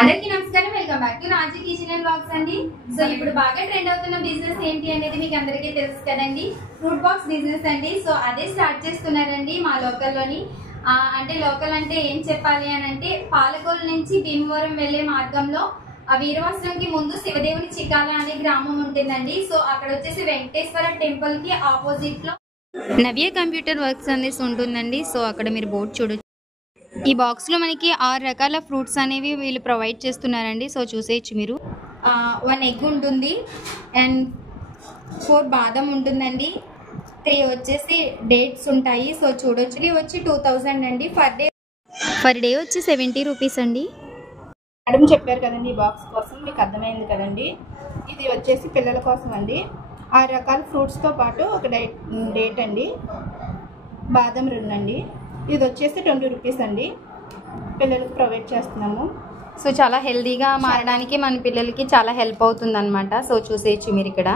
అందరికీ నమస్కారం, welcome back to Raji kitchen and vlogs అండి. సో ఇప్పుడు బాగా ట్రెండ్ అవుతున్న బిజినెస్ ఏంటి అనేది మీకు అందరికీ తెలుసు కదండి, ఫ్రూట్ బాక్స్ బిజినెస్ అండి. సో అదే స్టార్ట్ చేస్తున్నారండి మా లోకల్లోని. అంటే లోకల్ అంటే ఏం చెప్పాలి అని అంటే, పాలకొల్లు నుంచి భీమవరం వెళ్లే మార్గంలో వీరవాసరంకి ముందు శివదేవుని చికాల అనే గ్రామం ఉంటుందండి. సో అక్కడ వచ్చేసి వెంకటేశ్వర టెంపుల్ కి ఆపోజిట్ లో నవ్య కంప్యూటర్ వర్క్స్ అనేసి ఉంటుందండి. సో అక్కడ మీరు బోర్డు చూడొచ్చు. ఈ బాక్స్ లో మనకి 6 రకాల ఫ్రూట్స్ అనేవి వీళ్ళు ప్రొవైడ్ చేస్తున్నారండి. సో చూసేయచ్చు మీరు. 1 ఎగ్ ఉంటుంది అండ్ 4 బాదం ఉంటుందండి, 3 వచ్చేసి డేట్స్ ఉంటాయి. సో చూడొచ్చు. ఇది వచ్చి 2000 అండి. పర్ డే వచ్చి 70 రూపీస్ అండి. మేడం చెప్పారు కదండి, ఈ బాక్స్ కోసం మీకు అర్థమైంది కదండి. ఇది వచ్చేసి పిల్లల కోసం అండి. 6 రకాల ఫ్రూట్స్తో పాటు ఒక డేట్ అండి, బాదం 2 అండి. ఇది వచ్చేసి 20 రూపీస్ అండి. పిల్లలకు ప్రొవైడ్ చేస్తున్నాము. సో చాలా హెల్దీగా మారడానికి మన పిల్లలకి చాలా హెల్ప్ అవుతుంది అనమాట. సో చూసేయచ్చు మీరు ఇక్కడ.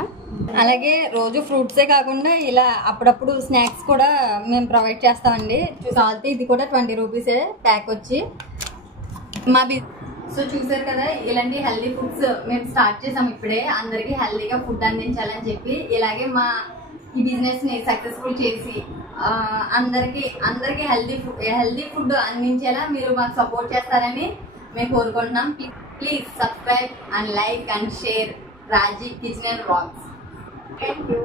అలాగే రోజు ఫ్రూట్సే కాకుండా ఇలా అప్పుడప్పుడు స్నాక్స్ కూడా మేము ప్రొవైడ్ చేస్తామండి. చూసాల్తే ఇది కూడా 20 రూపీసే ప్యాక్ వచ్చి మా సో చూసారు కదా, ఇలాంటి హెల్దీ ఫుడ్స్ మేము స్టార్ట్ చేసాం ఇప్పుడే. అందరికీ హెల్దీగా ఫుడ్ అందించాలని చెప్పి ఇలాగే మా ఈ బిజినెస్ ని సక్సెస్ఫుల్ చేసి అందరికి హెల్దీ ఫుడ్ అందించేలా మీరు మాకు సపోర్ట్ చేస్తారని మేము కోరుకుంటున్నాం. Please subscribe and like and share Raji kitchen and vlogs. Thank you.